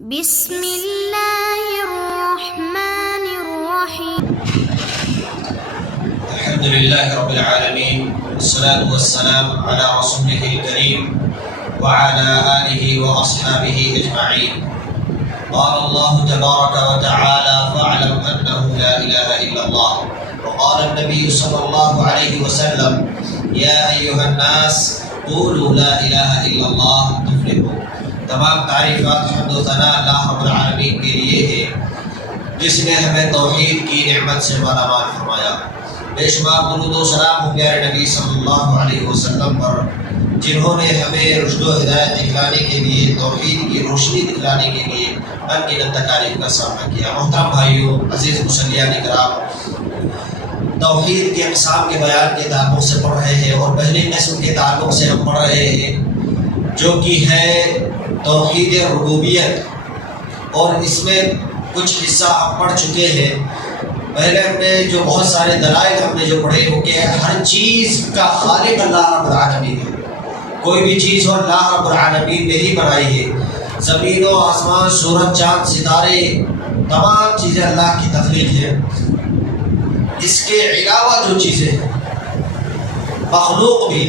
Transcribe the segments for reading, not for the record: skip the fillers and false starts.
بسم اللہ الرحمن الرحیم. الحمد لله رب العالمين والصلاة والسلام على رسوله الكريم وعلى آله وأصحابه أجمعين. قال الله تبارك وتعالى فاعلم أنه لا إله إلا الله. وقال النبي صلى الله عليه وسلم يا أيها الناس قولوا لا إله إلا الله تفلحوا. تمام تعریفات حمد و ثنا اللہ رب العالمین کے لیے ہے جس نے ہمیں توحید کی نعمت سے مالامال فرمایا. بے شمار درود و سلام ہو پیارے نبی صلی اللہ علیہ وسلم پر جنہوں نے ہمیں رشد و ہدایت دکھلانے کے لیے توحید کی روشنی دکھلانے کے لیے ان گنت تکالیف کا سامنا کیا. محترم بھائیوں، عزیز مسلیان کرام، توحید کے اقسام کے بیان کے تعلق سے پڑھ رہے ہیں اور پہلی قسم کے تعلق سے ہم پڑھ رہے ہیں جو کہ ہے توحید ربوبیت، اور اس میں کچھ حصہ ہم پڑھ چکے ہیں. پہلے ہم نے جو بہت سارے دلائل ہم نے جو پڑھے وہ کہ ہر چیز کا خالق اللہ رب العالمین ہے. کوئی بھی چیز ہو اللہ رب العالمین نے ہی بنائی ہے. زمین و آسمان، سورج، چاند، ستارے، تمام چیزیں اللہ کی تخلیق ہے. اس کے علاوہ جو چیزیں ہیں مخلوق بھی،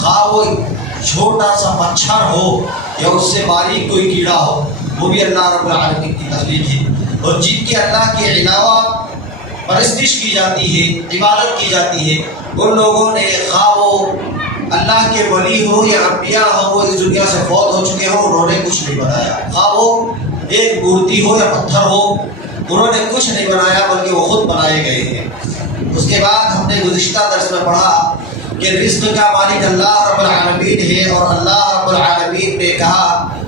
خواہ وہ چھوٹا سا مچھر ہو یا اس سے باریک کوئی کیڑا ہو، وہ بھی اللہ رب العالمین کی تخلیق ہے. اور جن کی اللہ کے علاوہ پرستش کی جاتی ہے، عبادت کی جاتی ہے، ان لوگوں نے خواہ وہ اللہ کے ولی ہو یا انبیاء ہو، وہ اس دنیا سے فوت ہو چکے ہوں، انہوں نے کچھ نہیں بنایا. خواہ وہ ایک مورتی ہو یا پتھر ہو، انہوں نے کچھ نہیں بنایا بلکہ وہ خود بنائے گئے ہیں. اس کے بعد ہم نے گزشتہ درس میں پڑھا کہ رزق کا مالک اللہ رب العالمین ہے، اور اللہ رب العالمین نے کہا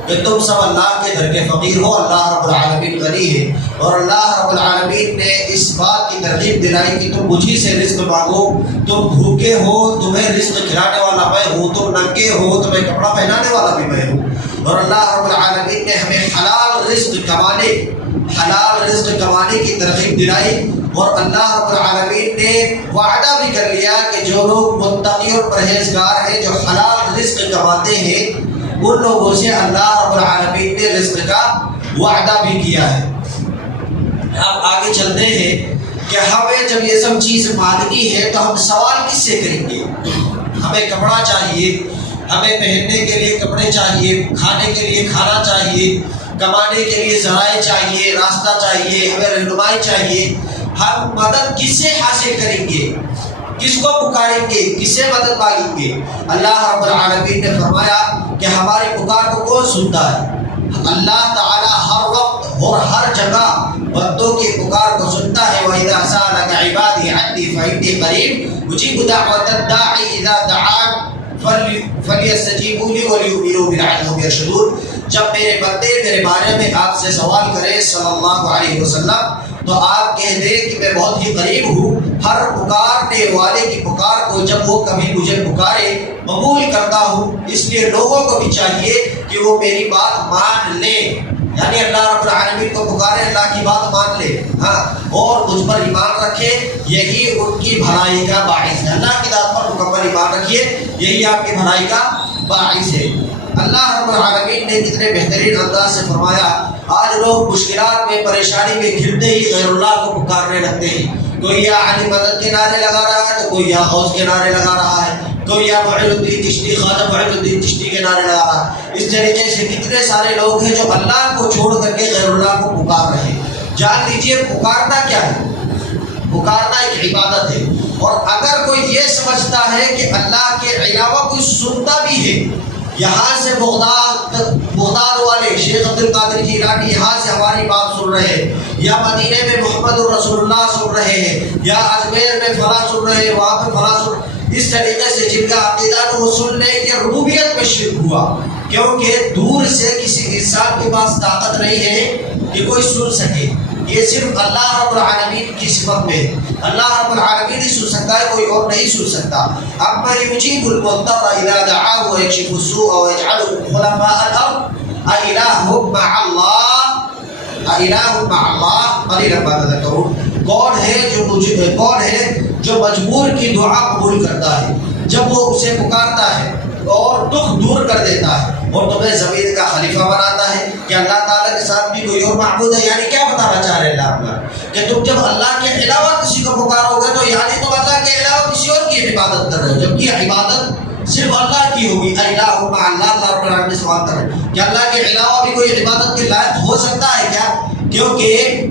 کہ تم سب اللہ کے در کے فقیر ہو، اللہ رب العالمین غنی ہے. اور اللہ رب العالمین نے اس بات کی ترغیب دلائی کہ تم مجھی سے رزق مانگو. تم بھوکے ہو، تمہیں رزق کھلانے والا میں ہوں. تم ننگے ہو، تمہیں کپڑا پہنانے والا بھی میں ہوں. اور اللہ رب العالمین نے ہمیں حلال رزق کمانے کی ترغیب دلائی. اور اللہ رب العالمین نے وعدہ بھی کر لیا کہ جو لوگ متقی اور پرہیزگار ہیں، جو حلال رزق کماتے ہیں، ان لوگوں سے اللہ رب العالمین نے رزق کا وعدہ بھی کیا ہے. اب آگے چلتے ہیں کہ ہمیں جب یہ سب چیز مانگنی ہے تو ہم سوال کس سے کریں گے؟ ہمیں کپڑا چاہیے، ہمیں پہننے کے لیے کپڑے چاہیے، کھانے کے لیے کھانا چاہیے، کمانے کے لیے ذرائع چاہیے، راستہ چاہیے، ہمیں رہنمائی چاہیے. ہم مدد کس سے حاصل کریں گے؟ کس کو پکاریں گے؟ کس سے مدد مانگیں گے؟ اللہ رب العالمین نے فرمایا کہ ہماری پکار کو کون سنتا ہے؟ اللہ تعالی ہر وقت اور ہر جگہ بندوں کی پکار کو سنتا ہے. وَإِذَا سَأَلَكَ عِبَادِي عَنِّي فَإِنِّي قَرِيبٌ أُجِيبُ دَعْوَةَ الدَّاعِ إِذَا دَعَانِ فَلْيَسْتَجِيبُوا لِي وَلْيُؤْمِنُوا بِي لَعَلَّهُمْ يَرْشُدُونَ. جب میرے بندے میرے بارے میں آپ سے سوال کرے صلی اللہ علیہ وسلم تو آپ کہہ دیں کہ میں بہت ہی قریب ہوں. ہر پکارنے والے کی پکار کو جب وہ کبھی مجھے پکارے قبول کرتا ہوں. اس لیے لوگوں کو بھی چاہیے کہ وہ میری بات مان لیں، یعنی اللہ رب العالمین کو پکارے، اللہ کی بات مان لے، ہاں، اور مجھ پر ایمان رکھے. یہی ان کی بھلائی کا باعث ہے. اللہ کی ذات پر مکمل ایمان رکھیے، یہی آپ کی بھلائی کا باعث ہے. اللہ رب العالمین نے کتنے بہترین انداز سے فرمایا. آج لوگ مشکلات میں، پریشانی میں گھرتے ہی غیر اللہ کو پکارنے لگتے ہیں. کوئی یا علی مدد کے نعرے لگا رہا ہے، تو کوئی یا غوث کے نعرے لگا رہا ہے، کوئی یا معین الدین چشتی، خواجہ معین الدین چشتی کے نعرے لگا رہا ہے. اس طریقے سے کتنے سارے لوگ ہیں جو اللہ کو چھوڑ کر کے غیر اللہ کو پکار رہے ہیں. جان لیجیے پکارنا کیا ہے؟ پکارنا ایک عبادت ہے. اور اگر کوئی یہ سمجھتا ہے کہ اللہ کے علاوہ کوئی سنتا بھی ہے، یہاں سے بغداد والے شیخ عبد القادر جیلانی یہاں سے ہماری بات سن رہے ہیں، یا مدینے میں محمد الرسول اللہ سن رہے ہیں، یا اجمیر میں فلاں سن رہے ہیں، وہاں پہ فلاں سن، اس طریقے سے جن کا عقیدہ تو وہ سن لیں کہ ربوبیت میں شرک ہوا، کیونکہ دور سے کسی انسان کے پاس طاقت نہیں ہے کہ کوئی سن سکے. یہ صرف اللہ رب العالمین کی صفت میں ہے. اللہ رب العالمین ہی سن سکتا ہے، کوئی اور نہیں سن سکتا. اما یجیب المضطر اذا دعاه ويكشف السوء ويجعلكم خلفاء الارض أإله مع الله قليلا ما تذكرون. کون ہے جو مجبور کی دعا قبول کرتا ہے جب وہ اسے پکارتا ہے اور دکھ دور کر دیتا ہے اور تمہیں زمین کا خلیفہ بناتا ہے. کہ اللہ تعالیٰ کے ساتھ کوئی اور معبود ہے. یعنی کیا بتانا چاہ رہے ہیں اللہ تعالیٰ کہ تم جب اللہ کے علاوہ کسی کو پکارو گے تو یعنی تم اللہ کے علاوہ کسی اور کی عبادت کر رہے ہو, جبکہ عبادت صرف اللہ کی ہوگی. الہ مع اللہ, اللہ رب العالمین نے سوال کر رہے ہیں کہ اللہ کے علاوہ بھی کوئی عبادت کے لائق ہو سکتا ہے کیا؟ کیونکہ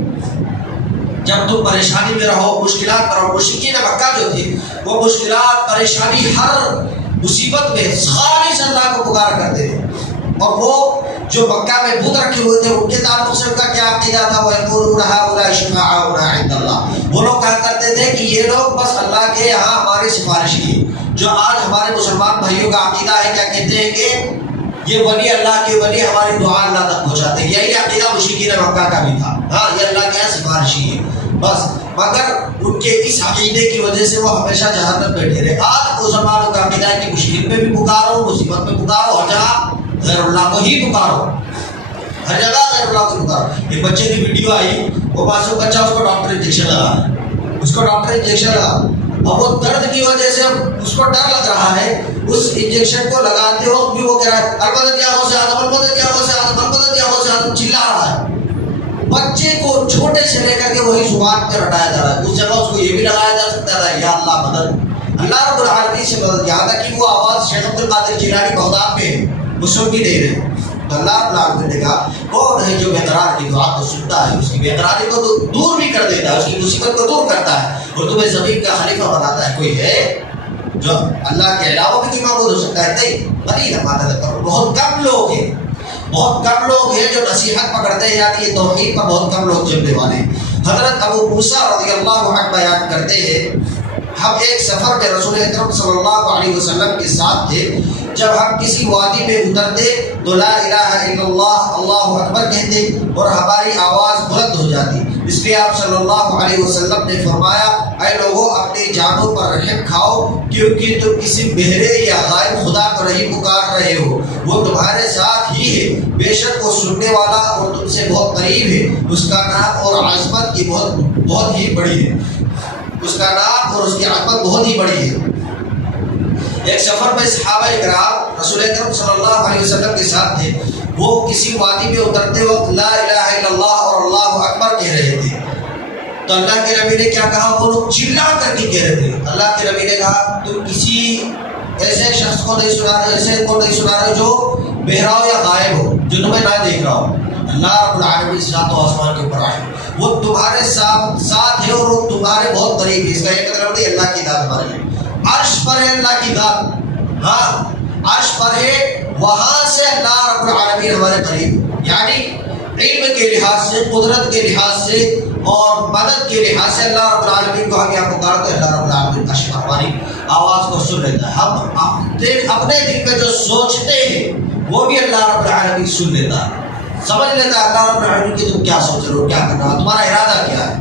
جب تم پریشانی میں رہو, مشکلات پر رہو, مشرکین مکہ جو تھے وہ مشکلات, پریشانی, ہر مصیبت میں خالص اللہ کو پکارا کرتے تھے. اور وہ جو مکہ میں بت رکھے ہوئے تھے ان کے تعلق سے ان کا کیا عقیدہ تھا؟ وَيَقُولُونَ هَٰؤُلَاءِ شُفَعَاؤُنَا عِندَ اللَّهِ. وہ لوگ کہا کرتے تھے کہ یہ لوگ بس اللہ کے یہاں ہمارے سفارشی ہیں. جو آج ہمارے مسلمان بھائیوں کا عقیدہ ہے, کیا کہتے ہیں کہ یہ ولی, اللہ کے ولی ہماری دعا اللہ تک پہنچاتے ہیں. یہی عقیدہ مشرکین مکہ کا بھی تھا. ہاں, یہ اللہ کے یہاں سفارشی ہے بس. مگر ان کے اس عقیدے کی وجہ سے وہ ہمیشہ جہنم میں ٹھہرے. آج مسلمانوں کا عقیدہ ہے کہ مشکل میں بھی پکارو, مصیبت میں پکارو, ہر جگہ غیر اللہ کو ہی پکارو, ہر جگہ غیر اللہ کو پکارو. ایک بچے کی ویڈیو آئی, وہ پاس بچہ, اس کو ڈاکٹر انجیکشن لگا, اس کو ڈاکٹر انجیکشن لگا, اور وہ درد کی وجہ سے اس کو ڈر لگ رہا ہے. اس انجیکشن کو لگاتے وقت بھی وہ کہہ رہا ہے البتہ آنکھوں سے آدم, البتہ آنکھوں سے آدم, البتہ آنکھوں سے آدم, چلا رہا ہے. بچے کو چھوٹے سے لے کر کے وہی زبان پہ رٹایا جا رہا ہے. اس جگہ اس کو یہ بھی لگایا جا سکتا تھا یا اللہ مدد, اللہ رب العالمین سے مدد. یہاں تک کہ وہ آواز شیخ عبد القادر جیلانی بغداد میں وہ سن بھی نہیں رہے. تو اللہ رب العالمین نے کہا کون ہے جو بے قرار کی دعا کو سنتا ہے, اس کی بے قراری کو دور بھی کر دیتا ہے, اس کی مصیبت کو دور کرتا ہے, اور تمہیں زمین کا خلیفہ بناتا ہے. کوئی ہے جو اللہ کے علاوہ بھی کوئی معبود ہو سکتا ہے؟ نہیں. قلیلا ما تذکرون. بہت کم لوگ ہیں, بہت کم لوگ ہیں جو نصیحت پکڑتے ہیں, یعنی یہ توحید پر بہت کم لوگ چلنے والے ہیں. حضرت ابو موسیٰ رضی اللہ عنہ بیان کرتے ہیں, ہم ایک سفر میں رسول اکرم صلی اللہ علیہ وسلم کے ساتھ تھے. جب ہم کسی وادی میں اترتے تو لا الہ الا اللہ, اللہ اکبر کہتے اور ہماری آواز بلند ہو جاتی. اس لیے آپ صلی اللہ علیہ وسلم نے فرمایا اے لوگوں اپنی جانوں پر رحم کھاؤ, کیونکہ تم کسی بہرے یا غائب خدا کو نہیں پکار رہے ہو, وہ تمہارے ساتھ ہی ہے. بے شک وہ سننے والا اور تم سے بہت قریب ہے. اس کا نام اور عظمت کی بہت ہی بڑی ہے. اس کا نام اور اس کی عظمت بہت ہی بڑی ہے. ایک سفر میں صحابہ کرام رسول اکرم صلی اللہ علیہ وسلم کے ساتھ تھے. وہ کسی وادی میں اترتے وقت لا الہ الا اللہ اور اللہ اکبر کہہ رہے تھے. تو اللہ کے نبی نے کیا کہا؟ وہ لوگ چلا کر کے کہہ رہے تھے. اللہ کے نبی نے کہا تم کسی ایسے شخص کو نہیں سنا رہے, ایسے کو نہیں سنا رہے جو بہرا ہو یا غائب ہو, جو تمہیں نہ دیکھ رہا ہو. اللہ رب العالمین ذات و آسمان کے اوپر آئے, وہ تمہارے ساتھ ہے اور وہ تمہارے بہت قریب ہے. اس کا یہ مطلب نہیں اللہ کی ذات ہمارے لیے عرش پر ہے. اللہ کی ذات ہاں عرش پر ہے, وہاں سے اللہ رب العالمین ہمارے قریب. یعنی علم کے لحاظ سے, قدرت کے لحاظ سے اور مدد کے لحاظ سے اللہ رب العالمین کو ہم یہاں پکارتے ہیں. اللہ رب العالمین عرش پر ہماری آواز کو سن لیتا ہے. ہم اپنے دل میں جو سوچتے ہیں وہ بھی اللہ رب العالمین سن لیتا ہے, سمجھ لیتا ہے اللہ رب العالمین کہ تم کیا سوچ رہے ہو, کیا کرنا ہے, تمہارا ارادہ کیا ہے.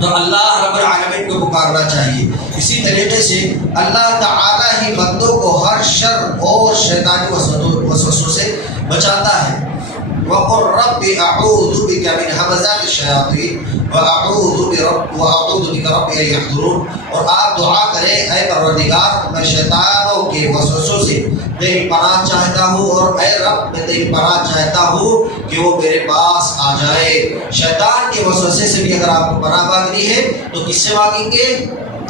تو اللہ رب العالمین کو پکارنا چاہیے. اسی طریقے سے اللہ تعالی ہی بندوں کو ہر شر اور شیطانی وسوسوں سے بچاتا ہے. وَقُلْ رَبِّ أَعُوذُ بِكَ مِنْ هَمَزَاتِ الشَّيَاطِينِ وَأَعُوذُ بِكَ رَبِّ أَن يَحْضُرُونِ. اور آپ دعا کریں اے پروردگار میں شیطانوں کے وسوسوں سے تیری پناہ چاہتا ہوں, اور اے رب میں تیری پناہ چاہتا ہوں کہ وہ میرے پاس آ جائے. شیطان کے وسوسے سے بھی اگر آپ کو پناہ مانگنی ہے تو کس سے مانگیں گے؟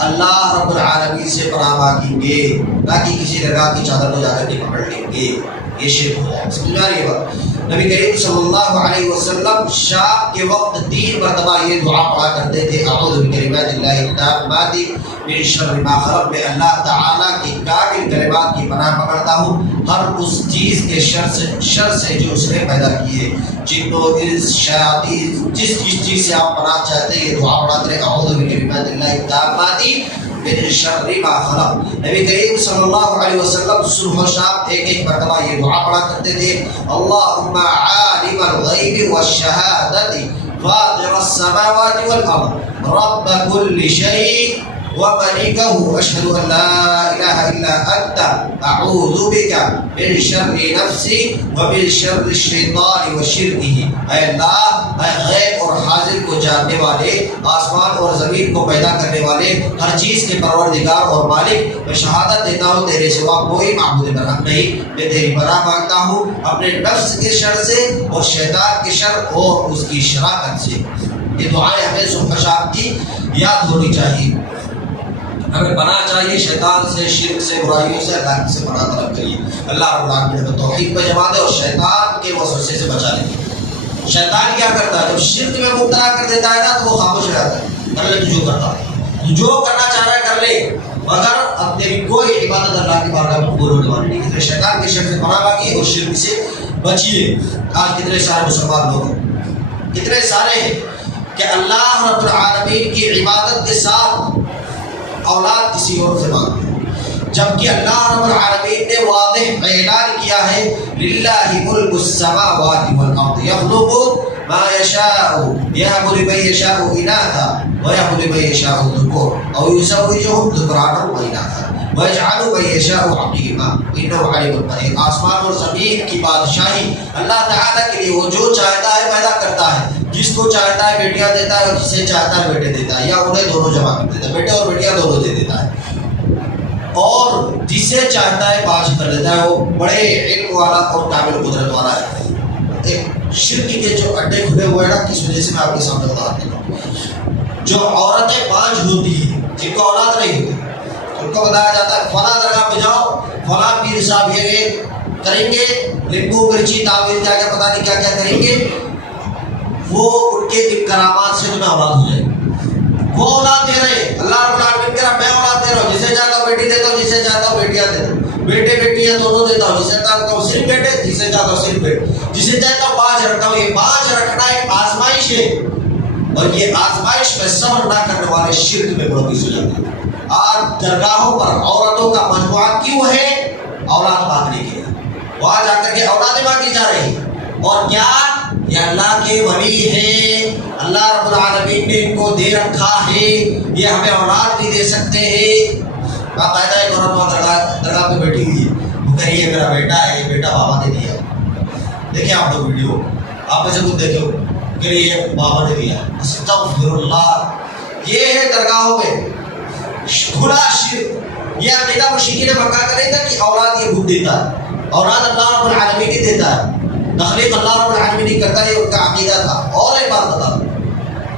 اللہ رب العالمین سے پناہ مانگیں گے, نہ کہ کسی درگاہ کی چادر کو جا کر کے پکڑ لیں گے. یہ شرک ہو جائے. سمجھ آ رہی ہے بات؟ نبی کریم صلی اللہ علیہ وسلم شام کے وقت 3 مرتبہ یہ دعا پڑھا کرتے تھے, اعوذ بکلمات اللہ التامات من شر ما خلق. میں اللہ تعالیٰ کی کامل کلمات کی پناہ پکڑتا ہوں ہر اس چیز کے شر سے جو اس نے پیدا کی ہے. جن و انس شیاطین, جس چیز سے آپ پناہ چاہتے ہیں یہ دعا پڑھاتے ہیں اعوذ بکلمات اللہ التامات من شر ما خلق. نبی کریم صلی اللہ علیہ وسلم صبح و شام ایک مرتبہ یہ دعا پڑھا کرتے تھے, اللہم عالم الغیب والشہادت فاطر السماوات والارض رب کل شیء وملكه أشهد أن لا إله إلا أنت أعوذ بك من شر نفسي ومن شر الشيطان وشركه. اے اللہ، اے غیب اور حاضر کو جاننے والے، آسمان اور زمین کو پیدا کرنے والے، ہر چیز کے پروردگار اور مالک، میں شہادت دیتا ہوں تیرے سوا کوئی معبود برحق نہیں. میں تیری پناہ مانگتا ہوں اپنے نفس کے شر سے اور شیطان کے شر اور اس کی شراکت سے. یہ دعائیں ہمیں صبح شام کی یاد ہونی چاہیے. ہمیں پناہ چاہیے شیطان سے، شرک سے، برائیوں سے. اللہ سے پناہ طلب کریے. اللہ رب العالمین ہمیں توفیق پہ جما دے اور شیطان کے وسوسے سے بچا لے. شیطان کیا کرتا ہے؟ جب شرک میں مبتلا کر دیتا ہے نا تو وہ خاموش رہتا ہے. کر لے جو کرتا ہے، جو کرنا چاہ رہا ہے کر لے، مگر اب تیری کوئی عبادت اللہ کی بارگاہ میں قبول ہونے والی نہیں. شیطان کے شر سے پناہ مانگیے اور شرک سے بچیے. آج کتنے سارے مسلمان لوگ ہیں، کتنے سارے ہیں کہ اللہ رب العالمین کی عبادت کے ساتھ اولاد کسی اور سے مانگتے ہیں، جبکہ اللہ رب العالمین نے واضح اعلان کیا ہے للہ ملک السماوات والارض یخلق ما یشاء یہب لمن یشاء اناثا ویہب لمن یشاء الذکور او یزوجہم ذکرانا واناثا ویجعل من یشاء عقیما انہ علیم قدیر. آسمان اور زمین کی بادشاہی اللہ تعالیٰ کے لیے، وہ جو چاہتا ہے پیدا کرتا ہے. جس کو چاہتا ہے بیٹیاں دیتا ہے اور جسے چاہتا ہے بیٹے دیتا ہے، یا انہیں دونوں جمع کر دیتا ہے، بیٹے اور بیٹیاں دونوں دے دیتا ہے. اور جسے چاہتا ہے پاس کر دیتا ہے. وہ بڑے علم والا اور کامل قدرت والا ہے. ایک شرک کے جو اڈے کھلے ہوئے ہیں نا، کس وجہ سے میں آپ کے سامنے بتا دیتا ہوں. جو عورتیں پانچ ہوتی ہیں جن کو اولاد نہیں ہوتی، ان کو بتایا جاتا ہے فلاں جگہ پہ جاؤ، فلاں پیر صاحب یہ کریں گے، لیمبو مرچی تعویذ کیا کیا پتہ نہیں کیا کیا کریں گے. وہ ان کے کرامات سے تمہیں اولاد ہو جائے. وہ اولاد دے رہے ہیں. اللہ رب العالمین کہہ رہا میں اولاد دے رہا ہوں، جسے چاہتا ہوں بیٹی دیتا ہوں، جسے چاہتا ہوں بیٹیاں دیتا ہوں. بیٹے بیٹیاں دونوں دیتا ہوں، جسے چاہتا ہوں صرف بیٹے، جسے چاہتا ہوں صرف بیٹے، جسے چاہتا ہوں پانچ رکھتا ہوں. یہ پانچ رکھنا ایک آزمائش ہے، اور یہ آزمائش میں صبر نہ کرنے والے شرک میں ملوث ہو جاتے ہیں. آج درگاہوں پر عورتوں کا مجموعہ کیوں ہے؟ اولاد مانگنے کے لیے. وہاں جا کر کے اولادیں مانگی جا رہی ہیں. اور کیا؟ یہ اللہ کے ولی ہیں، اللہ رب العالمین نے ان کو دے رکھا ہے، یہ ہمیں اولاد بھی دے سکتے ہیں. باقاعدہ ایک عورت درگاہ پہ بیٹھی ہوئی ہے، وہ کہہ رہی ہے میرا بیٹا ہے، یہ بیٹا بابا نے دیا. دیکھیں آپ لوگ ویڈیو، آپ میں سے کچھ دیکھو، کہ یہ بابا نے دیا. استغفر اللہ. یہ ہے درگاہوں میں کھلا شرک. یہ عقیدہ مشرکین مکہ کا نہیں تھا کہ اولاد یہ خود دیتا ہے، اولاد اللہ رب العالمین ہی دیتا ہے. تخلیق اللہ رب العالمین ہی کرتا ہے، یہ ان کا عقیدہ تھا. اور ایک بات بتا دوں،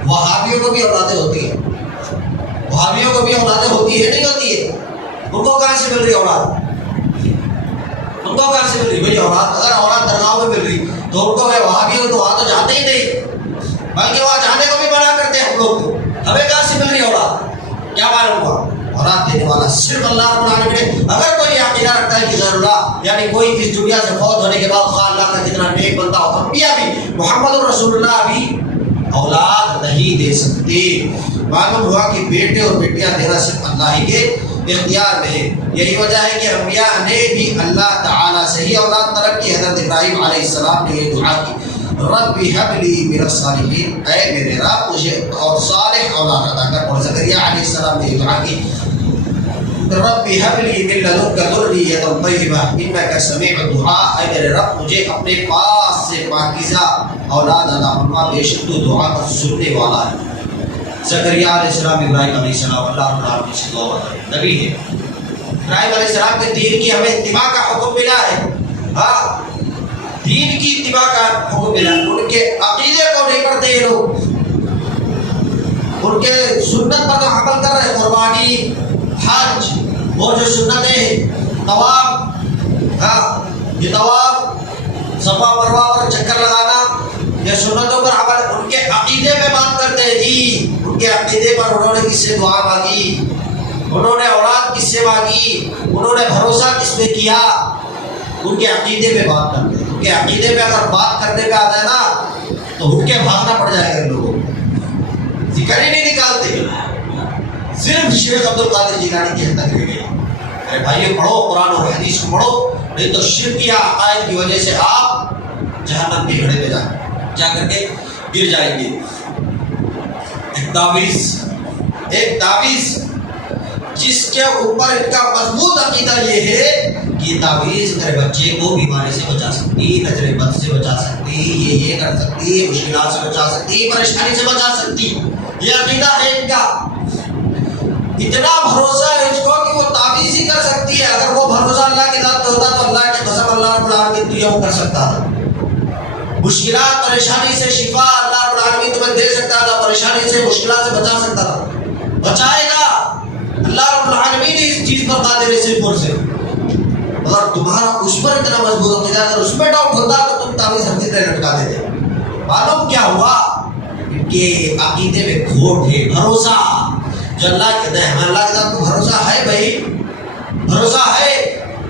وہابیوں کو بھی اولادیں ہوتی ہیں. وہابیوں کو بھی اولادیں ہوتی ہے، نہیں ہوتی ہے؟ ان کو کہاں سے مل رہی اولاد؟ ان کو کہاں سے مل رہی بھائی اولاد؟ اگر اولاد درگاہوں میں مل رہی تو ان کو وہابی ہو تو وہاں تو جاتے ہی نہیں، بلکہ وہاں جانے کو بھی منع کرتے ہیں ہم لوگ کو. ہمیں کہاں سے مل رہی اولاد؟ کیا معلوم ہوا؟ اولاد دینے والا صرف اللہ رب العالمین. اگر کوئی عقیدہ رکھتا ہے کہ غیر اللہ، یعنی کوئی اس دنیا سے فوت ہونے کے بعد خواہ اللہ کا کتنا نیک بندہ ہو، انبیاء بھی، محمد رسول اللہ بھی اولاد نہیں دے سکتے. معلوم ہوا کہ بیٹے اور بیٹیاں دینا صرف اللہ ہی کے اختیار میں ہے. یہی وجہ ہے کہ انبیاء نے بھی اللہ تعالیٰ سے ہی اولاد طلب کی. حضرت ابراہیم علیہ السلام نے یہ دعا کی، رب هب لي من الصالحین، اے میرے رب مجھے اور صالح اولاد عطا کر. اور زکریا علیہ السلام نے یہ دعا کی، رب هب لي من لدنك ذریة طیبہ انک سمیع الدعاء. اے میرے رب مجھے اپنے پاس سے پاکیزہ اولاد عطا فرما، بے شک تو دعا کا سننے والا ہے. زکریا علیہ السلام، ابراہیم علیہ السلام اللہ رب العالمین سے دعا کرتے نبی ہے. ابراہیم علیہ السلام کے دین کی ہمیں اتباع کا حکم ملا ہے. ہاں، دین کی اتباع کا حکم ملا. ان کے عقیدے کو نہیں کرتے یہ لوگ، ان کے سنت پر تو عمل کر رہے. قربانی، حج، وہ جو سنتیں ہیں، طواف، ہاں یہ طواف، صفا مروہ پر چکر لگانا، یہ سنتوں پر عمل. ان کے عقیدے پہ بات کرتے ہیں جی. ان کے عقیدے پر انہوں نے کس سے دعا مانگی، انہوں نے اولاد کس سے مانگی، انہوں نے بھروسہ کس پہ کیا. ان کے عقیدے پہ بات کرتے ہیں. ان کے عقیدے پہ اگر بات کرنے پہ آتا ہے نا تو اٹھ کے بھاگنا پڑ جائے گا. ان لوگوں کو ذکر ہی نہیں نکالتے، صرف شیخ عبد القادر جیلانی کی حد تک رہ گئے. ارے بھائی پڑھو قرآن اور حدیث کو پڑھو، نہیں تو شرک یا عقائد کی وجہ سے آپ جہنم کے گھڑے پہ جا کر کے گر جائیں گے. ایک تعویذ جس کے اوپر ان کا مضبوط عقیدہ یہ ہے کہ تعویذ میرے بچے کو بیماری سے بچا سکتی، نظر بد سے بچا سکتی، یہ کر سکتی، مشکلات سے بچا سکتی، پریشانی سے بچا سکتی، یہ عقیدہ ہے ان کا۔ اتنا بھروسہ ہے اس کو کہ وہ تعویذ ہی کر سکتی ہے۔ اگر وہ بھروسہ اللہ کی ذات پہ ہوتا تو اللہ کے قسم اللہ رب العالمین تو یہ کر سکتا تھا۔ مشکلات پریشانی سے شفا اللہ رب العالمین تمہیں دے سکتا تھا، پریشانی سے مشکلات سے بچا سکتا تھا، بچائے گا اللہ رب العالمین اس چیز پر قادر ہے صرف اور صرف۔ اگر تمہارا اس پر اتنا مضبوط عقیدہ، اگر اس میں ڈاؤٹ ہوتا تو تم تعویذ ہر طرح لٹکا دیتے۔ معلوم کیا ہوا کہ عقیدے میں کھوٹ ہے، بھروسہ جو اللہ کہتا ہے، ہمیں اللہ کے ساتھ تو بھروسہ ہے بھائی، بھروسہ ہے،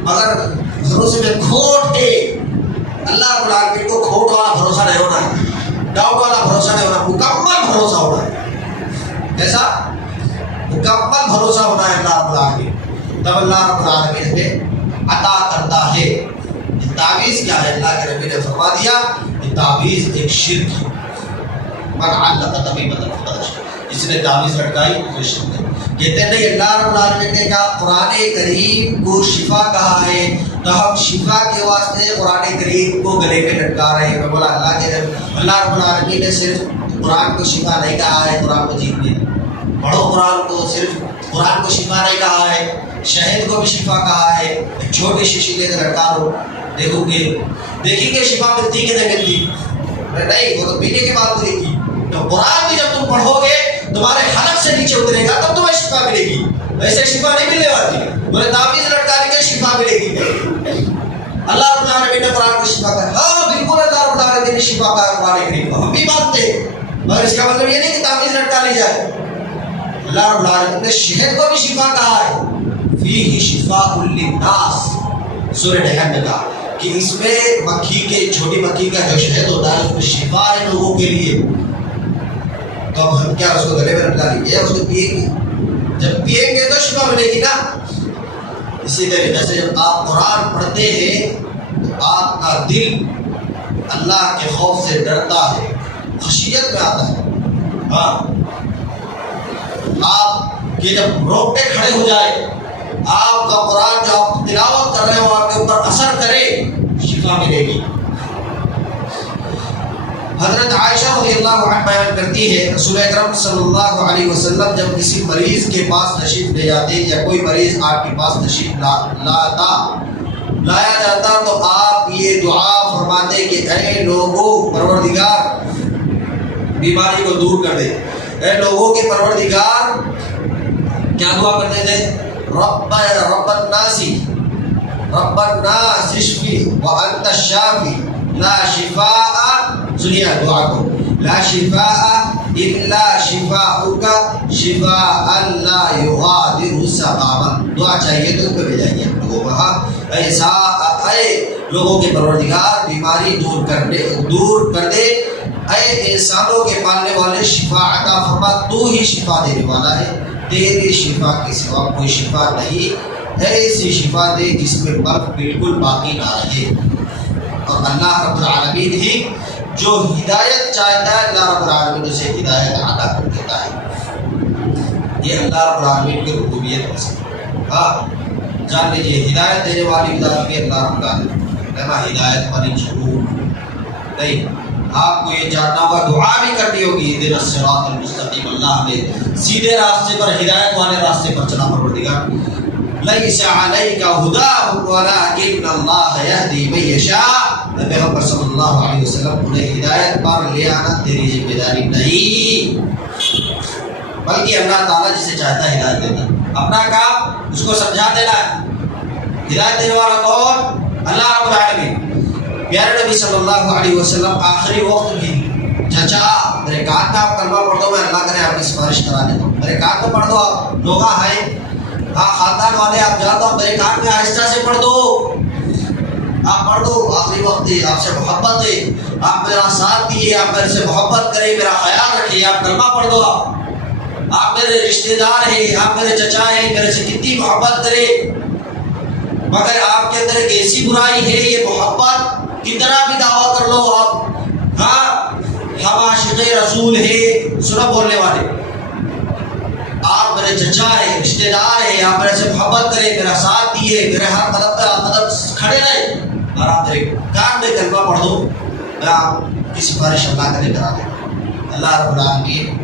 مگر بھروسے میں کھوٹ ہے۔ اللہ رب العالمین کو کھوٹ والا بھروسہ نہیں ہونا ہے، ڈاؤٹ والا بھروسہ نہیں ہونا، مکمل بھروسہ ہونا ہے۔ ایسا مکمل بھروسہ ہونا ہے اللہ رب العالمین، تب اللہ رب العالمین ہمیں عطا کرتا ہے۔ یہ تعویذ کیا ہے؟ اللہ کے نبی نے فرما دیا کہ تعویذ ایک شرک ہے۔ من علق تمیمۃ فقد اشرک، جس نے تعویذ لٹکائی وہ شرک ہے۔ کہتے ہیں نہیں، اللہ رب العالمین نے کہا قرآن کریم کو شفا کہا ہے تو ہم شفا کے واسطے قرآن کریم کو گلے میں لٹکا رہے ہیں۔ میں بولا اللہ رب العالمین نے صرف قرآن کو شفا نہیں کہا ہے، قرآن کو جیتنے پڑھو، قرآن کو صرف قرآن کو شفا نہیں کہا ہے، شہد کو بھی شفا کہا ہے۔ ایک چھوٹی شیشی لے کر لٹکا دو، دیکھو گے دیکھیں گے شفا ملتی کہ نہیں ملتی؟ نہیں، وہ تو پینے کے بعد ملے گی۔ تو قرآن بھی جب تم پڑھو گے تمہارے حلق سے نیچے اترے گا تب تمہیں شفا ملے گی، ویسے شفا نہیں ملنے والی۔ بولے تعویذ لٹکانے کے شفا ملے گی۔ اللہ رب العالمین نے قرآن کو شفا کہا، ہاں بالکل اللہ رب العالمین نے شفا کہا قرآن کریم کو، ہم بھی مانتے ہیں، مگر اس کا مطلب یہ نہیں کہ تعویذ لٹکا لی جائے۔ اللہ رب العالمین نے شہد کو بھی شفا کہا ہے، فیہ شفاء للناس، سورہ نحل میں کہا کہ اس میں مکھی کے، چھوٹی مکھی کا جو شہد ہوتا ہے اس میں شفا ہے لوگوں کے لیے۔ تو اب ہم کیا اس کو گلے میں لٹکا لیں گے، اس کو پیئیں گے؟ جب پیئیں گے تو شفا ملے گی نا۔ اسی طریقے سے جب آپ قرآن پڑھتے ہیں تو آپ کا دل اللہ کے خوف سے ڈرتا ہے، خشیت میں آتا ہے۔ ہاں، آپ کے جب روکے کھڑے ہو جائے، آپ کا قرآن جو آپ تلاوت کر رہے ہو آپ کے اوپر اثر کرے، شفا ملے گی۔ حضرت عائشہ رضی اللہ عنہ بیان کرتی ہے رسول اکرم صلی اللہ علیہ وسلم جب کسی مریض کے پاس تشریف لے جاتے یا کوئی مریض آپ کے پاس تشریف لایا جاتا تو آپ یہ دعا فرماتے کہ اے لوگوں پروردگار بیماری کو دور کر دے، اے لوگوں کے پروردگار کیا دعا کرتے تھے؟ رب الناس اشفی وانت الشافی لا شفاء، سنیے دعا کو، لا شفاء الا شفاءک شفاء لا یغادر سقاما۔ دعا چاہیے تو پہ بھیجائیے ہم لوگوں کو، ہاں ایسا اے لوگوں کے پروردگار بیماری دور کر دے، اے انسانوں کے پالنے والے شفا عطا فرما، تو ہی شفا دینے والا ہے، تیری شفا کے سوا کوئی شفا نہیں، ایسی شفا دے جس میں مرض بالکل باقی نہ رہے۔ اور اللہ رب العالمین ہی جو ہدایت چاہتا ہے اللہ رب العالمین اسے ہدایت عطا کر دیتا ہے۔ یہ اللہ رب العالمین کی ربوبیت ہے۔ ہاں جان لیجیے ہدایت دینے والی ذات بھی اللہ رب العالمین، ہدایت والی ضرور نہیں۔ آپ کو یہ جاننا ہوگا، دعا بھی کرنی ہوگی، اہدنا الصراط المستقیم، اللہ ہمیں سیدھے راستے پر، ہدایت والے راستے پر چلا پروردگار۔ لیس علیک ھداھم ولکن اللہ یہدی من یشاء، پیغمبر صلی اللہ علیہ وسلم انہیں ہدایت پر لے آنا تیری ذمہ داری نہیں، بلکہ اللہ تعالیٰ جسے چاہتا ہے ہدایت دیتا ہے، اپنا کام اس کو سمجھا دینا ہے۔ ہدایت دینے والا کون؟ اللہ رب العالمین۔ پیارے نبی صلی اللہ علیہ وسلم آخری وقت بھی، چچا میرے کان میں آپ کلمہ پڑھ دو، میں اللہ کرے آپ کی سفارش کرا دیتا ہوں، میرے کان میں پڑھ دو، آپ لوگ ہیں، ہاں خاندان والے آپ جان دو، میرے کان میں آہستہ سے پڑھ دو، آپ پڑھ دو، آخری وقت ہے، آپ سے محبت ہے، آپ میرا ساتھ دیے، آپ میرے سے محبت کریں، میرا خیال رکھیں، آپ کلمہ پڑھ دو، آپ میرے رشتہ دار ہیں، آپ میرے چچا ہیں، میرے سے کتنی محبت کریں، مگر آپ کے اندر ایک ایسی برائی ہے، یہ محبت کتنا بھی دعویٰ کر لو آپ، ہاں ہم عاشق رسول ہے، سنو بولنے والے، آپ میرے چچا ہے، رشتے دار ہے، آپ میرے سے محبت کرے، میرا ساتھ دیے، میرے ہر قدم پہ آپ قدم کھڑے رہے اور آپ میرے کان میں کلمہ پڑھ دو، میں آپ کی سفارش اللہ کرے کرا دیں۔ اللہ رب العالمین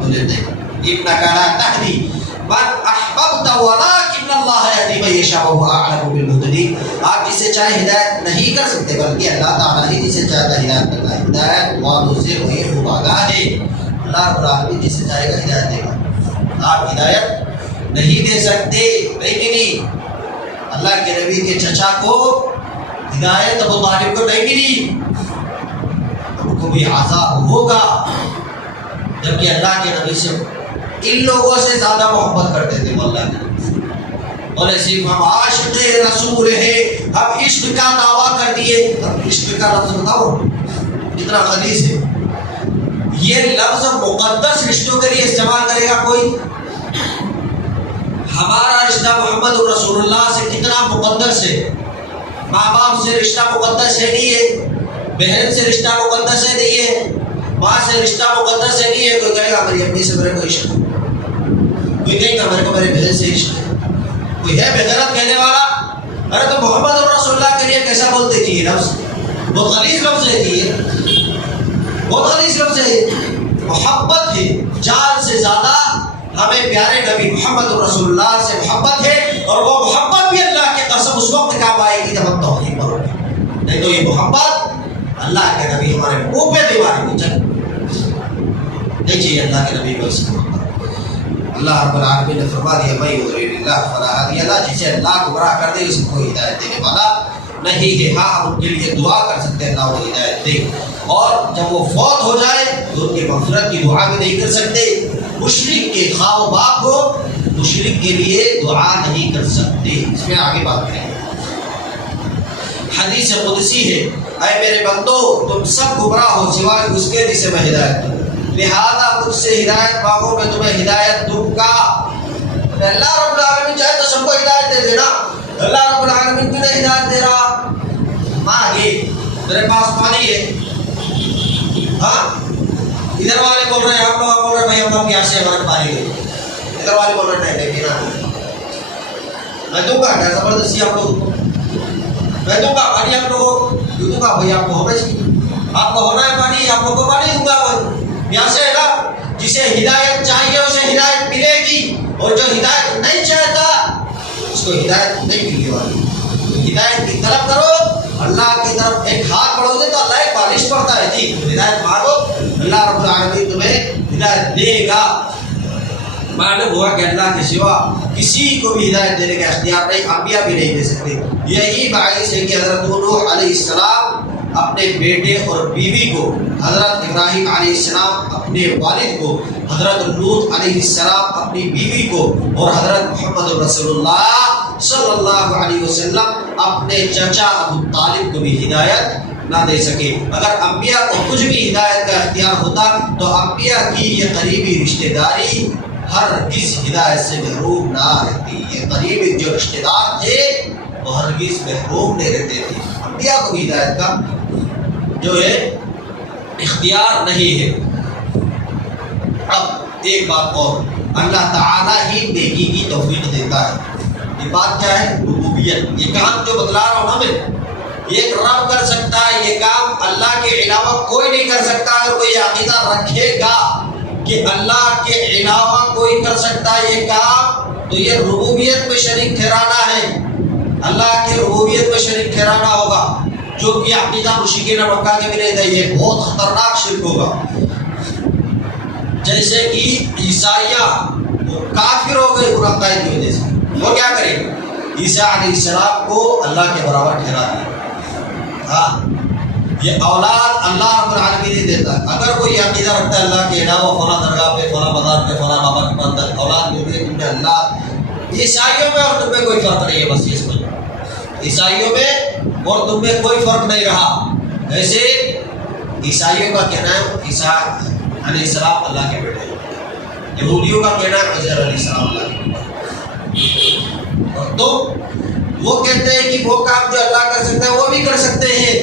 کو دیتے ہیں انک لا تہدی من احببت ولکن اللہ یہدی من یشاء وهو اعلم بالمهتدین۔ آپ جسے چاہے ہدایت نہیں کر سکتے بلکہ اللہ تعالیٰ ہی جسے چاہتا ہے ہدایت کرتا ہے۔ ہدایت والوں سے وہی خوب آگاہ ہے۔ اللہ رب العالمین جسے چاہے گا ہدایت دے گا۔ آپ ہدایت نہیں دے سکتے، نہیں ملی۔ اللہ کے نبی کے چچا کو ہدایت ابو طالب کو نہیں ملی، ان کو بھی عذاب ہوگا، جبکہ اللہ کے نبی سے ان لوگوں سے زیادہ محبت کرتے تھے وہ اللہ کے نبی۔ بولے صرف ہم عاشق رسول ہیں، ہم عشق کا دعویٰ کر دیے۔ اب عشق کا لفظ بتاؤ کتنا خلیص ہے۔ یہ لفظ مقدس رشتوں کے لیے استعمال کرے گا کوئی؟ ہمارا رشتہ محمد رسول اللہ سے کتنا مقدس ہے۔ ماں باپ سے رشتہ مقدس ہے نہیں ہے، بہن سے رشتہ مقدس ہے نہیں ہے، ماں سے رشتہ مقدس ہے نہیں ہے۔ کوئی کہے گا میری امی سے میرے کو عشق ہے، کوئی کہے گا میرے کو میرے بہن سے عشق ہے، کوئی ہے بغیرت کہنے والا ارے تو محمد رسول اللہ کے لیے کیسا بولتے جی یہ لفظ؟ بہت غلیظ لفظ ہے جی، بہت غلیظ لفظ ہے۔ محبت ہے، جان سے زیادہ ہمیں پیارے نبی محمد رسول اللہ سے محبت ہے، اور وہ محبت بھی اللہ کے قسم اس وقت کام آئے گی جب ہم توحید پڑھو گے، نہیں تو یہ محبت اللہ کے نبی ہمارے منہ پہ دیوار نہیں چل نہیں چاہیے اللہ کے نبی کو اس محبت۔ اللہ رب العالمین نے فرما دیا میں یضلل اللہ فلا ہادی له، جسے اللہ گمراہ کر دے اس کو ہدایت دینے والا نہیں ہے۔ ہاں ہم ان کے لیے دعا کر سکتے ہیں اللہ انہیں ہدایت دے، اور جب وہ فوت ہو جائے تو ان کی مغفرت کی دعا بھی نہیں کر سکتے۔ مشرک کے خواہ و باپ ہو، مشرک کے لیے دعا نہیں کر سکتے۔ اس میں آگے بات کریں گے۔ حدیث قدسی ہے، اے میرے بندو تم سب گمراہ ہو سوائے اس کے جسے میں ہدایت دوں، لہذا مجھ سے ہدایت مانگو میں تمہیں ہدایت دوں گا۔ اللہ رب العالمین چاہے تو سب کو ہدایت دے دینا، اللہ رب العالمین کیوں نہیں ہدایت دے رہا؟ مانگے میرے پاس پانی ہے، ہاں ادھر والے بول رہے ہیں آپ لوگ بول رہے ہیں بھائی ہم لوگ یہاں سے ہمارے پانی دے، ادھر والے بول رہے ہیں نہیں پینا، میں دوں گا کیا زبردستی آپ لوگ کو؟ میں دوں گا پانی آپ لوگوں کو، کیوں دوں گا بھائی آپ کو ہونا چاہیے، آپ کو ہونا ہے پانی، آپ لوگ کو پانی دوں گا بھائی۔ یہاں سے ہے نا جسے ہدایت چاہیے اسے ہدایت ملے گی، اور جو ہدایت نہیں چاہتا اس کو ہدایت نہیں ملنے والی۔ ہدایت کی طلب کرو، اللہ کی طرف ایک ہاتھ بڑھو گے تو اللہ ایک بالش پڑتا ہے جی، ہدایت مانگو اللہ رب العالمین تمہیں ہدایت دے گا۔ معلوم ہوا کہ اللہ کے سوا کسی کو بھی ہدایت دینے کا اختیار نہیں، انبیاء بھی نہیں دے سکتے۔ یہی باعث ہے کہ حضرت نوح علیہ السلام اپنے بیٹے اور بیوی کو، حضرت ابراہیم علیہ السلام اپنے والد کو، حضرت لوط علیہ السلام اپنی بیوی کو، اور حضرت محمد رسول اللہ صلی اللہ علیہ وسلم اپنے چچا ابو طالب کو بھی ہدایت نہ دے سکے۔ اگر انبیاء کو کچھ بھی ہدایت کا اختیار ہوتا تو انبیاء کی یہ قریبی رشتہ داری ہرگز ہدایت سے محروم نہ رہتی۔ یہ قریبی جو رشتہ دار تھے وہ ہرگز محروم نہیں رہتے تھے۔ انبیاء کو بھی ہدایت کا جو ہے اختیار نہیں ہے۔ اب ایک بات اور، اللہ تعالیٰ ہی نیکی کی توفیق دیتا ہے۔ یہ بات کیا ہے؟ ربوبیت۔ یہ کام جو بتلا رہا ہوں نا میں، ایک رب کر سکتا ہے یہ کام، اللہ کے علاوہ کوئی نہیں کر سکتا۔ اگر کوئی عقیدہ رکھے گا کہ اللہ کے علاوہ کوئی کر سکتا ہے یہ کام، تو یہ ربوبیت میں شریک ٹھہرانا ہے، اللہ کی ربوبیت میں شریک ٹھہرانا ہوگا، جو کہ عقیدہ مشرکین مکہ کے ملے تھے۔ یہ بہت خطرناک شرک ہوگا۔ جیسے کہ عیسائیہ وہ کافر ہو گئے ان عقائد کی وجہ سے، وہ کیا کریں؟ عیسیٰ علیہ السلام کو اللہ کے برابر ٹھہرا دیا۔ ہاں یہ اولاد اللہ رب العالمین نہیں دیتا۔ اگر کوئی عقیدہ رکھتا ہے اللہ کے علاوہ فلاں درگاہ پہ، فلاں مزار پہ، فلاں بابا کے پاس اولاد مل گئی تم نے اللہ، عیسائیوں میں اور تم میں کوئی فرق نہیں ہے، بس یہ سمجھ، عیسائیوں میں اور تم میں کوئی فرق نہیں رہا۔ ایسے عیسائیوں کا کہنا ہے عیسیٰ علیہ السلام اللہ کے بیٹے، یہودیوں کا کہنا ہے عزیر علیہ السلام اللہ کے بیٹے، اور تو وہ کہتے ہیں کہ وہ کام جو اللہ کر سکتا ہے وہ بھی کر سکتے ہیں،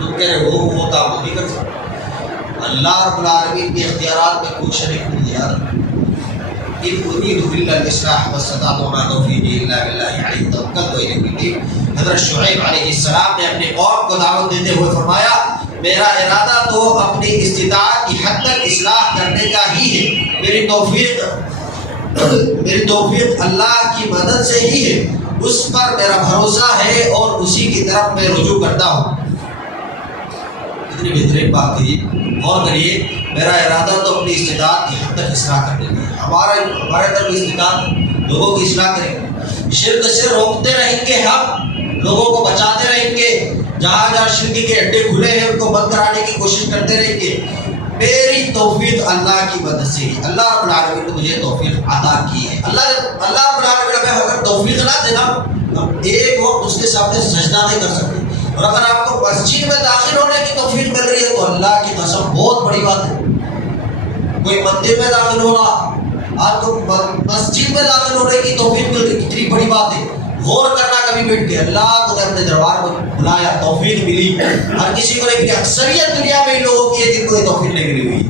تم کہہ رہے وہ کام وہ بھی کر سکتے۔ اللہ رب العالمین کے اختیارات میں کوئی شریک نہیں ہے، ان اريد الا الاصلاح ما استطعت وما توفيقي الا بالله عليه توکلت والیہ. حضرت شعیب علیہ السلام نے اپنی قوم کو دعوت دیتے ہوئے فرمایا میرا ارادہ تو اپنی استطاعت کی حد تک اصلاح کرنے کا ہی ہے. میری توفیق اللہ کی مدد سے ہی ہے. اس پر میرا بھروسہ ہے اور اسی کی طرف میں رجوع کرتا ہوں. کتنی بہترین بات کہی. اور کریے میرا ارادہ تو اپنی استطاعت کی حد تک اصلاح کرنے کا ہے. ہمارے اندر بھی استطاعت لوگوں کی اصلاح کریں گے. شرک سے روکتے رہیں گے, ہم لوگوں کو بچاتے رہیں گے. جہاں جہاں شرک کے اڈے کھلے ہیں ان کو بند کرانے کی کوشش کرتے رہیں گے. میری توفیق اللہ کی مدد سے ہے. اللہ رب العالمین نے مجھے توفیق عطا کی ہے. اللہ رب العالمین ہمیں اگر توفیق نہ دینا ہم ایک وقت اس کے سامنے سجدہ نہیں کر سکتے. اور اگر آپ کو مسجد میں داخل ہونے کی توفیق مل رہی ہے تو اللہ کی قسم بہت بڑی بات ہے. کوئی مندر میں داخل ہو رہا, آپ کو مسجد میں داخل ہونے کی توفیق مل رہی, کتنی بڑی بات ہے. غور کرنا کبھی بیٹھ کے اللہ کو اپنے دربار میں بلایا, توفیق ملی. ہر کسی کو نہیں, اکثریت دنیا میں لوگوں کی ہے جن کو یہ توفیق نہیں ملی ہوئی.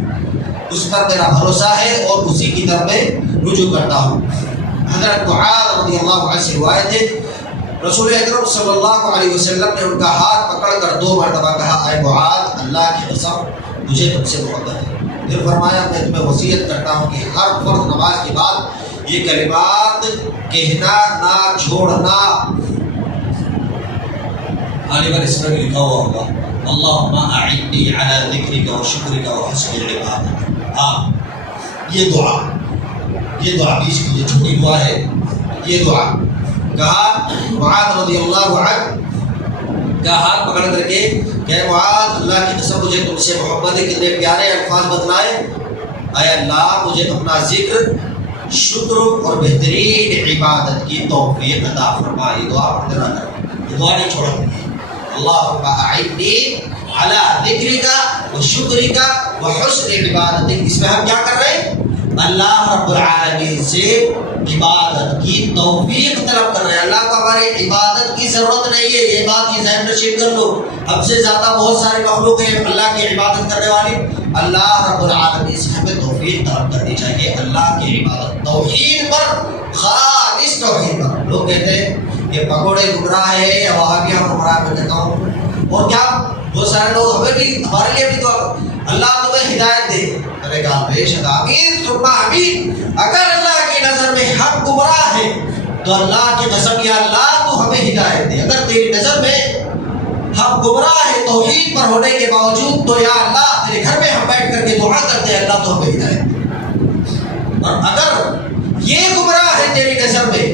اس پر میرا بھروسہ ہے اور اسی کی طرف میں رجوع کرتا ہوں. حضرت معاذ رضی اللہ عنہ سے روایت ہے رسول اکرم صلی اللہ علیہ وسلم نے ان کا ہاتھ پکڑ کر 2 مرتبہ کہا اے معاذ اللہ کی قسم مجھے تم سے محبت ہے. پھر فرمایا میں تمہیں وصیت کرتا ہوں کہ ہر فرض نماز کے بعد یہ کلمات کہنا نہ چھوڑنا. غالباً اس میں لکھا ہوا ہوگا اللہم اعنی علی ذکرک و شکرک و حسن عبادتک. ہاں یہ دعا بیچ کی یہ چھوٹی دعا ہے. یہ دعا کہا معاذ رضی اللہ عنہ کا ہاتھ پکڑ کر کے کہ معاذ اللہ کی قسم مجھے تم سے محبت ہے. کتنے پیارے الفاظ بتلائے. اے اللہ مجھے اپنا ذکر شکر اور بہترین عبادت کی توفیق عطا فرما. یہ دعا پڑھتے رہنا, یہ دعا نہیں چھوڑا. اللہم اعنی علی ذکرک و شکرک و حسن عبادتک. اس میں ہم کیا کر رہے ہیں؟ اللہ رب العالمین سے عبادت کی توفیق طلب کر رہے ہیں. اللہ کو ہماری عبادت کی ضرورت نہیں ہے. یہ بات کی ذہن نشین کر لو. ہم سے زیادہ بہت سارے مخلوق ہیں اللہ کی عبادت کرنے والی. اللہ رب العالمین سے ہمیں توفیق طلب کرنی چاہیے اللہ کی عبادت توحید پر, خالص توحید پر. لوگ کہتے ہیں کہ پکوڑے گمراہ ہے یا وہابی ہم گمراہ. میں کہتا ہوں اور کیا بہت سارے لوگ ہمیں بھی ہمارے لیے بھی دعا اللہ تمہیں ہدایت دے. میں نے کہا بے شک آمین ثم آمین. اگر اللہ کی نظر میں ہم گمراہ ہیں تو اللہ کی قسم یا اللہ تو ہمیں ہدایت دے. اگر تیری نظر میں ہم گمراہ ہیں توحید پر ہونے کے باوجود تو یا اللہ تیرے گھر میں ہم بیٹھ کر کے دعا کرتے ہیں اللہ تو ہمیں ہدایت دے. اور اگر یہ گمراہ ہے تیری نظر میں,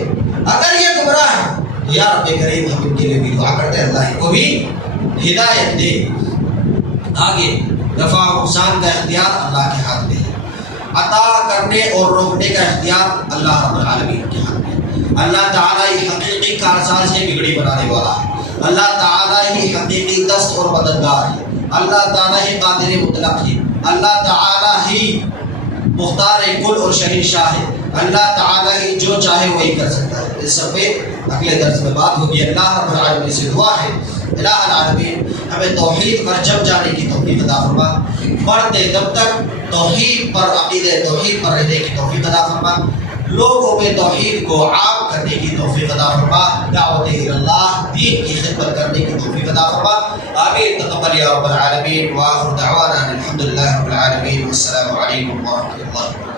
اگر یہ گمراہ ہے تو یا رب کریم ہم ان کے لیے بھی دعا کرتے ہیں اللہ کو بھی ہدایت دے. آگے رفع و نقصان کا اختیار اللہ کے ہاتھ میں ہے. عطا کرنے اور روکنے کا اختیار اللہ رب العالمین کے ہاتھ میں ہے. اللہ تعالیٰ ہی حقیقی کارساز ہے, بگڑی بنانے والا ہے. اللہ تعالیٰ ہی حقیقی دست اور مددگار ہے. اللہ تعالیٰ ہی قادر مطلق ہے. اللہ تعالیٰ ہی مختار کل اور شہنشاہ ہے. اللہ تعالیٰ ہی جو چاہے وہی کر سکتا ہے. اس سب پہ اگلے درس میں بات ہوگی. اللہ رب العالمین سے دعا ہے الہ العالمین ہمیں توحید پر جم جانے کی توفیق عطا فرما. مرتے دم تک توحید پر, عقیدہ توحید پر رہنے کی توفیق عطا فرما. لوگوں میں توحید کو عام کرنے کی توفیق عطا فرما. دعوت اللہ دین کی خدمت کرنے کی توفیق عطا فرما. آمین. تقبل یا رب العالمین. وآخر دعوانا الحمدللہ رب العالمین. والسلام علیکم ورحمۃ اللہ وبرکاتہ.